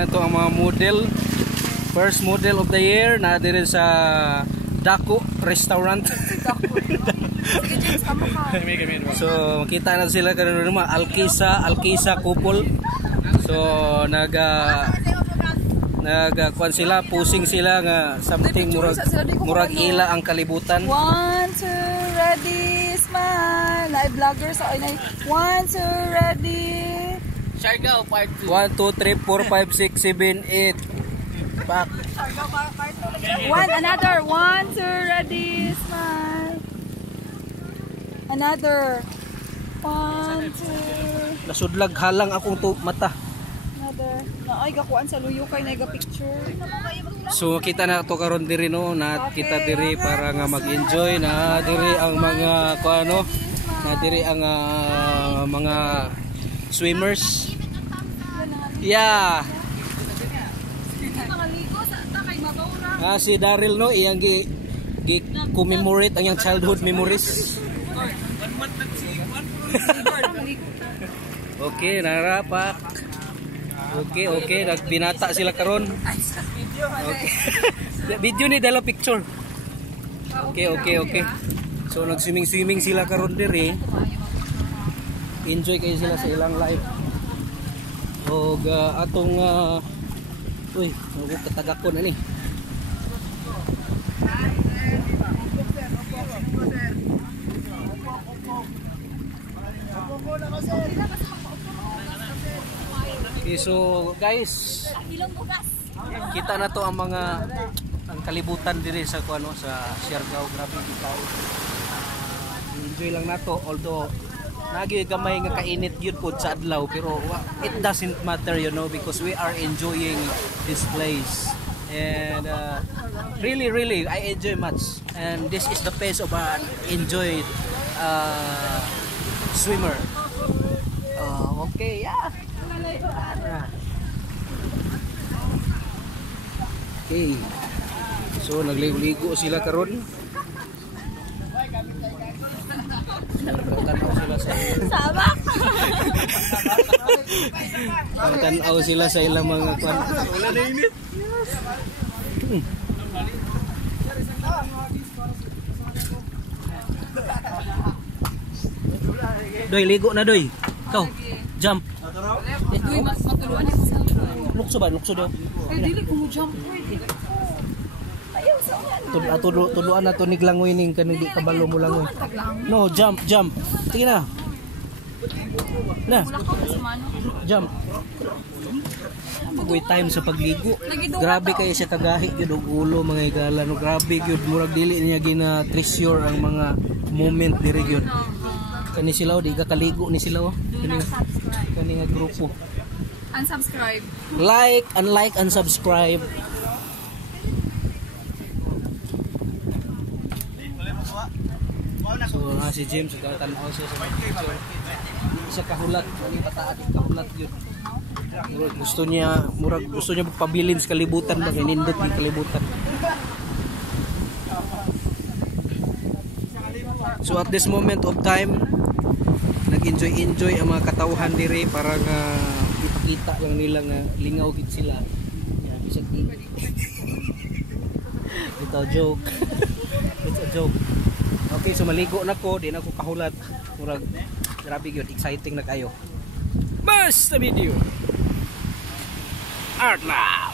Ito ang mga model. First model of the year na din sa Dako Restaurant. So makita na sila karon mga Alkisa couple. So kuan sila, pusing sila nga something murag ila ang kalibutan. 1, 2, ready, smile. Live vlogger sa inay. 1, 2, ready. Siargao part 2. 1 2 3 4 5 6 7 8. Back. 1, another. 1, 2, ready, smile. Another. 1, 2. Nasudlag halang akong mata. Another. Ay gakuan sa luyo kay naiga picture. So kita na to karon diri no, na kita diri para nga mag-enjoy na diri ang mga kuano, na diri ang mga swimmers. Yeah. Si Daryl no, iyang gi commemorate ang iyang childhood memories. Okay, narapak. Okay, nagbinata sila karon. Okay. Video ni dala picture. Okay. So nag-swimming sila karon diri. Enjoy kayo sila sa ilang life. Og atong uy, katagakon ani. Okay, so guys, kita na to ang kalibutan diri sa kuano sa Siargao. Grabe kita. Enjoy lang nato, although nagi gamay nga kainit gyud pud sa adlaw, pero it doesn't matter, you know, because we are enjoying this place. And really I enjoy much, and this is the pace of an enjoyed swimmer. Okay, yeah. Okay. So nagligo sila karon. Tanaw sila sa Sabak. tanaw sila sa ilang mga kwan. Wala na init. Doy, ligo na doy. Ikaw, jump. Lukso daw. Dili ko mo jump. Tuduan na to ni glangoy ning kanang di kabalo mo langoy. No, jump. Sige na. Jump. Magoy time sa pagligo. Grabe kay siya kagahi gyud og ulo mga higala no. Grabe gyud, murag dili niya gina treasure ang mga moment diri gyud. Kani sila di ka kaligo ni sila kani nga grupo. Unsubscribe. Like and subscribe. So si James tan-aw siya sa picture. Isa kahulat, ani pataad kahulat yun. Gusto niya pabilin sa kalibutan ba, nindot ng kalibutan. So at this moment of time, nag-enjoy ang mga katawhan diri para nga ipakita lang nila nga lingaw gid sila. Yan, isa ito joke. It's a joke. Okay, so maligo na ko, di na ko kahulat. Murag grabe gyud, exciting na kayo. Basta video. Art now.